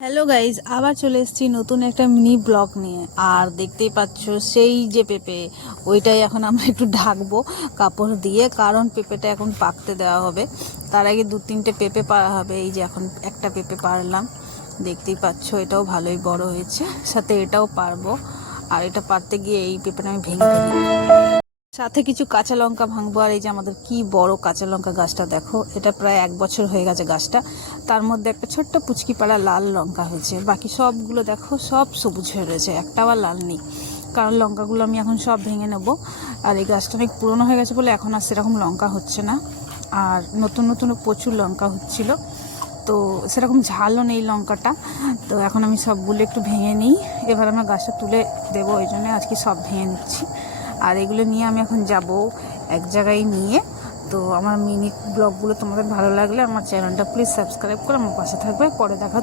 Hello guys, আবার চলে এসেছি নতুন একটা মিনি ব্লগ নিয়ে। আর দেখতেই পাচ্ছ সেই যে পেঁপে, ওইটাই এখন আমরা একটু ঢাকবো কাপড় দিয়ে, কারণ পেঁপেটা এখন পাকতে দেওয়া হবে। তার আগে 2-3টে পেঁপে পাড়া হবে। এই যে এখন একটা পেঁপে পারলাম, দেখতেই পাচ্ছ এটাও ভালোই বড় হয়েছে। সাথে এটাও পারবো, আর এটা পারতে গিয়ে এই পেঁপেটা আমি ভেঙে ফেলি। সাথে কিছু কাঁচা লঙ্কা ভাঙবো। আর এই যে আমাদের কি বড় কাঁচা লঙ্কা গাছটা দেখো, এটা প্রায় 1 বছর হয়ে গেছে গাছটা। তার মধ্যে একটা ছোট্ট পুচকি পাড়া লাল লঙ্কা হয়েছে, বাকি সবগুলো দেখো সব সবুজ হয়ে রয়েছে, একটাও আর লাল নেই। কারণ লঙ্কাগুলো আমি এখন সব ভেঙে নেব। আর এই গাছটা অনেক পুরনো হয়ে গেছে বলে এখন আর সেরকম লঙ্কা হচ্ছে না। আর নতুন নতুন প্রচুর লঙ্কা হচ্ছিল, তো সেরকম ঝালও নেই লঙ্কাটা। তো এখন আমি সবগুলো একটু ভেঙে নিই, এবার আমরা গাছটা তুলে দেবো, ওই জন্য আজকে সব ভেঙে নিচ্ছি। আর এগুলো নিয়ে আমি এখন যাব এক জায়গায় নিয়ে। তো আমার মিনি ব্লগগুলো তোমাদের ভালো লাগলে আমার চ্যানেলটা প্লিজ সাবস্ক্রাইব করে আমার পাশে থাকবে। পরে দেখা